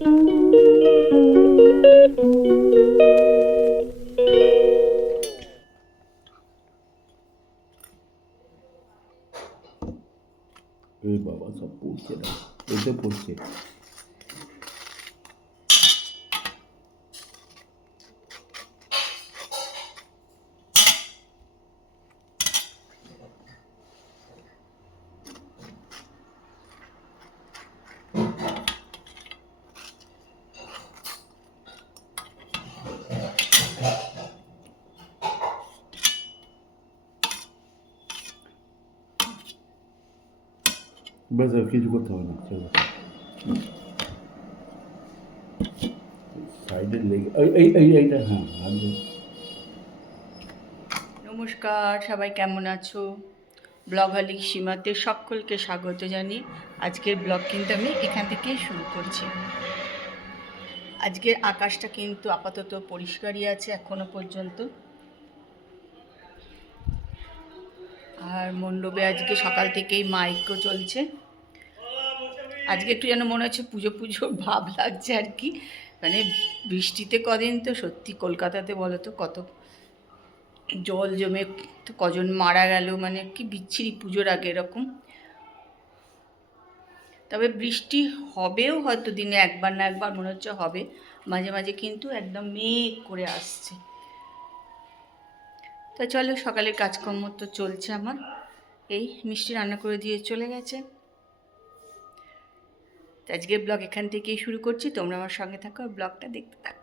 এই বাবা সব পড়ছে না, এতে পড়ছে। ব্যাস আর কিছু করতে হবে না, চলো সাইডের লেগে এইটা, হ্যাঁ হাত দিয়ে। নমস্কার, সবাই কেমন আছো? ব্লগহালিক সীমাতে সকলকে স্বাগত জানিয়ে আজকের ব্লগ কিন্তু আমি এখান থেকেই শুরু করছি। আজকের আকাশটা কিন্তু আপাতত পরিষ্কারই আছে এখনো পর্যন্ত। আর মণ্ডপে আজকে সকাল থেকেই মাইকও চলছে। আজকে একটু যেন মনে হচ্ছে পুজো পুজো ভাব লাগছে আর কি। মানে বৃষ্টিতে কদিন তো সত্যি কলকাতাতে বলো তো কত জল জমে কজন মারা গেল, মানে কি বিচ্ছিরি পুজোর আগে এরকম। তবে বৃষ্টি হবেও হয়তো, দিনে একবার না একবার মনে হচ্ছে হবে, মাঝে মাঝে কিন্তু একদম মেঘ করে আসছে। তো চলো, সকালের কাজকর্ম তো চলছে আমার। এই মিষ্টি রান্না করে দিয়ে চলে গেছে। আজকের ব্লগ এখান থেকেই শুরু করছি, তোমরা আমার সঙ্গে থাকো আর ব্লগটা দেখতে থাকো।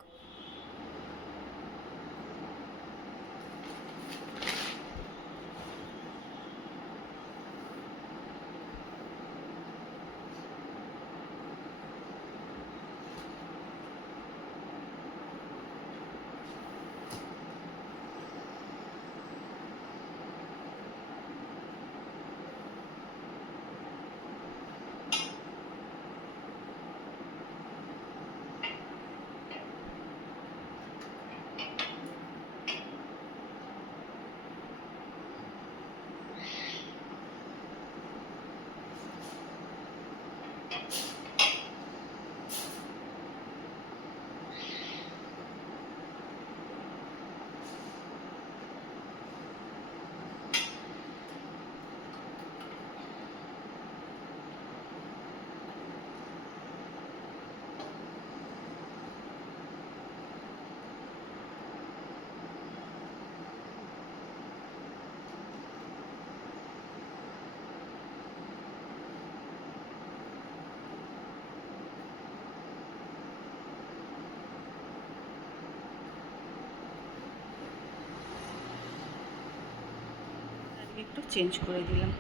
একটু চেঞ্জ করে দিলাম।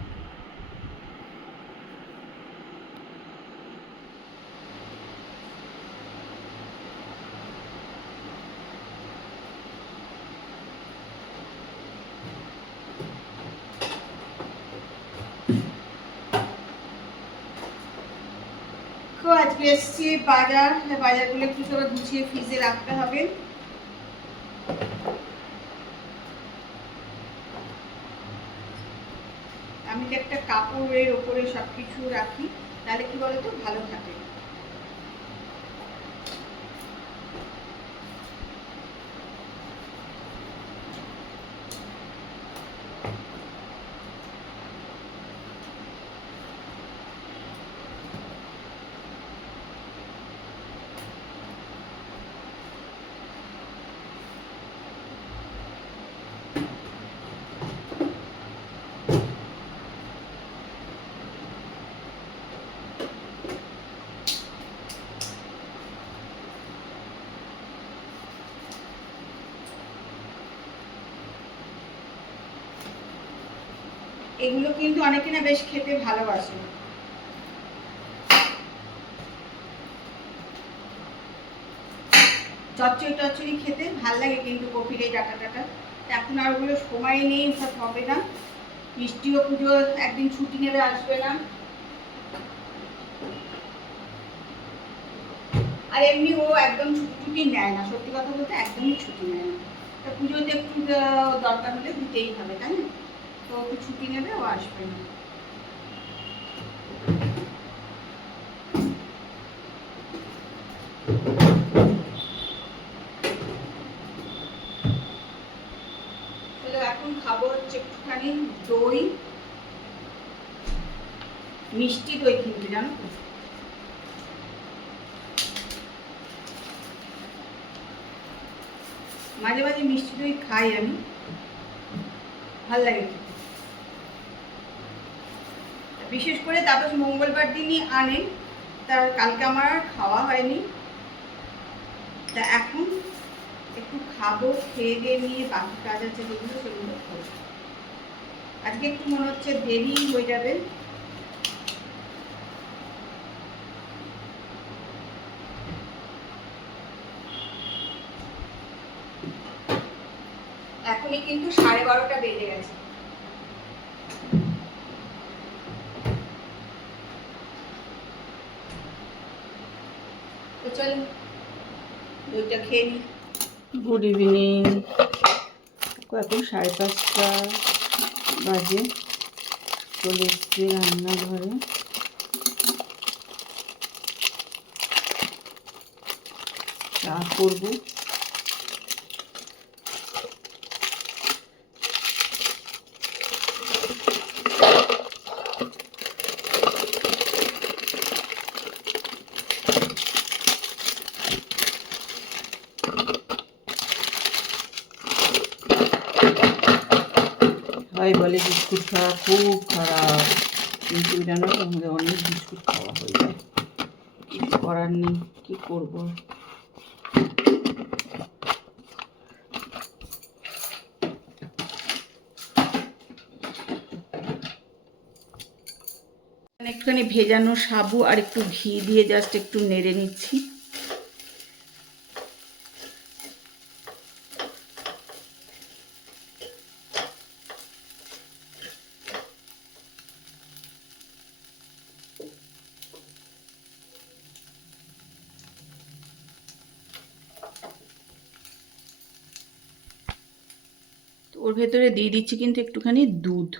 তো আজকে এসছি বাজারগুলো একটু সব গুছিয়ে ফ্রিজে রাখতে হবে। আমি তো একটা কাপড়ের ওপরে সব কিছু রাখি, তাহলে কি বলতো ভালো থাকে। এগুলো কিন্তু অনেকে না বেশ খেতে ভালোবাসে। চচ্চড়ি টচ্চড়ি খেতে ভাল লাগে কিন্তু কপির এই ডাটা। এখন আর ওগুলো সময় নেই, সব হবে না। মিষ্টিও পুজো একদিন ছুটি নেবে, আসবে না। আর এমনি ও একদম ছুটি নেয় না, সত্যি কথা বলতে একদমই ছুটি নেয় না। তা পুজোতে একটু দরকার হলে দিতেই হবে, তাই না? তো একটু ছুটি নেবে, ও আসবে না। তাহলে এখন খাবো হচ্ছে একটুখানি দই, মিষ্টি দই কিন্তু জানো তো, মাঝে মাঝে মিষ্টি দই খাই আমি, ভাল লাগে। বিশেষ করে তারপর মঙ্গলবার দিনই আনে, তার কালকে আমার আর খাওয়া হয়নি, তা এখন একটু খাবো, খেয়ে দিয়ে নিয়ে বাকি কাজ আছে যেগুলো সেগুলো করবো। আজকে একটু মনে হচ্ছে দেরি হয়ে যাবে। এখনই কিন্তু 12:30 বেজে গেছে। তো চল দইটা খেয়ে নিই। গুড ইভিনিং, এখন 5:30 বাজে, চলে এসছি রান্নাঘরে। চা করবো। সবাই বলে বিস্কুট খাওয়া খুব খারাপ, কিন্তু জানো তো আমাদের অনেক বিস্কুট খাওয়া হয়ে যায়, কিছু করার নেই, কী করবো। একটুখানি ভেজানো সাবু আর একটু ঘি দিয়ে জাস্ট একটু নেড়ে নিচ্ছি। ওর ভেতরে দিয়ে দিচ্ছি কিন্তু একটুখানি দুধ।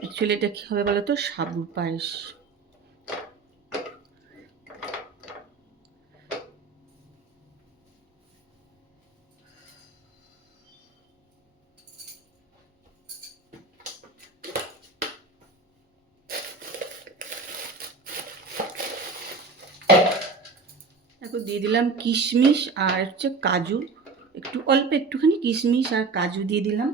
অ্যাকচুয়ালি এটা কী হবে বলো তো, সাবুর পায়েস। এখন দিয়ে দিলাম কিশমিশ আর হচ্ছে কাজু, একটু অল্প একটুখানি কিশমিশ আর কাজু দিয়ে দিলাম।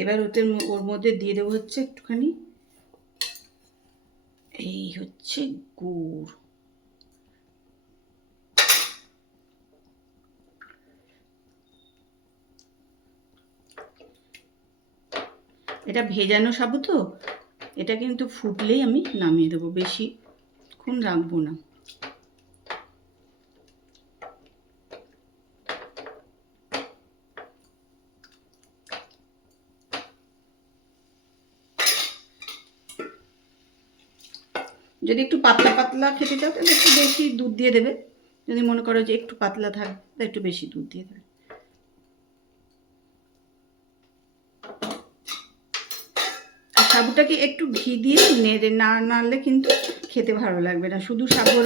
এবার ওর মধ্যে দিয়ে দেবো হচ্ছে একটুখানি এই হচ্ছে গুড়। এটা ভেজানো সাবু তো, এটা কিন্তু ফুটলেই আমি নামিয়ে দেবো, বেশিক্ষণ রাখবো না। যদি একটু পাতলা পাতলা খেতে চাও তাহলে একটু বেশি দুধ দিয়ে দেবে, যদি মনে করো যে একটু পাতলা থাকবে তাহলে একটু বেশি দুধ দিয়ে দেবে। সাবুটাকে একটু ঘি দিয়ে নেড়ে না নাড়লে কিন্তু খেতে ভালো লাগবে না, শুধু সাবু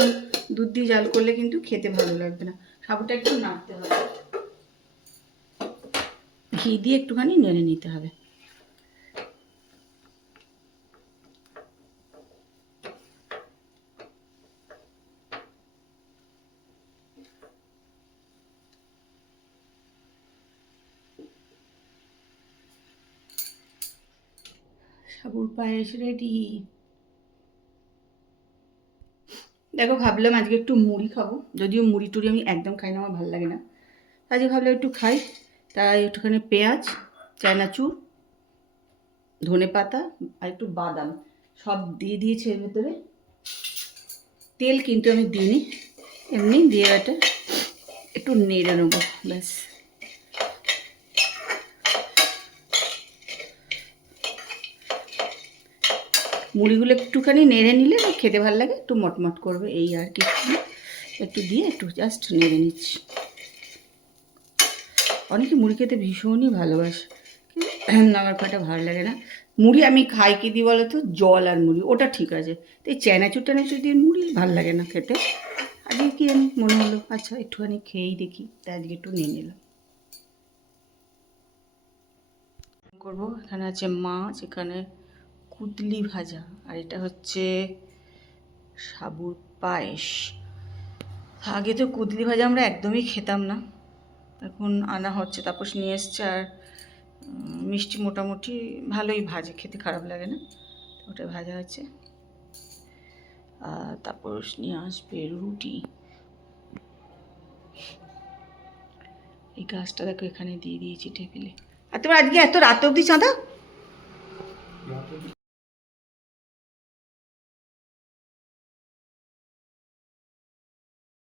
দুধ দিয়ে জাল করলে কিন্তু খেতে ভালো লাগবে না, সাবুটা একটু নাড়তে হবে, ঘি দিয়ে একটুখানি নেড়ে নিতে হবে। সাবুর পায়েস রেডি। দেখো ভাবলাম আজকে একটু মুড়ি খাবো, যদিও মুড়ি টুড়ি আমি একদম খাই না, আমার ভালো লাগে না, আজকে ভাবলাম একটু খাই, তাই একটুখানি পেঁয়াজ, চানাচুর, ধনে পাতা আর একটু বাদাম সব দিয়ে দিয়েছি এর ভেতরে। তেল কিন্তু আমি দিইনি, এমনি দিয়ে এটা একটু নেড়ে নেবো ব্যাস। মুড়িগুলো একটুখানি নেড়ে নিলে খেতে ভালো লাগে, একটু মটমট করবে এই আর কি। একটু দিয়ে একটু জাস্ট নেড়ে নিচ্ছি। অনেকে মুড়ি খেতে ভীষণই ভালোবাসে, আমার ফাটা ভালো লাগে না। মুড়ি আমি খাই কি দিই বলো তো, জল আর মুড়ি, ওটা ঠিক আছে। তো এই চানাচুর টানাচুর দিয়ে মুড়ি ভালো লাগে না খেতে। আজকে কি জানি মনে হলো আচ্ছা একটুখানি খেয়েই দেখি, তাই আজকে একটু নিয়ে নিলাম। করবো, এখানে আছে মাছ, এখানে কুদলি ভাজা, আর এটা হচ্ছে সাবুর পায়েস। আগে তো কুদলি ভাজা আমরা একদমই খেতাম না, এখন আনা হচ্ছে, তাপস নিয়ে এসছে। আর মিষ্টি মোটামুটি ভালোই ভাজে, খেতে খারাপ লাগে না, ওটা ভাজা আছে। আর তাপস নিয়ে আসবে রুটি। এই গাছটা দেখো এখানে দিয়ে দিয়েছি টেবিলে। আর তোমার আজকে এত রাত অবধি চাঁদা?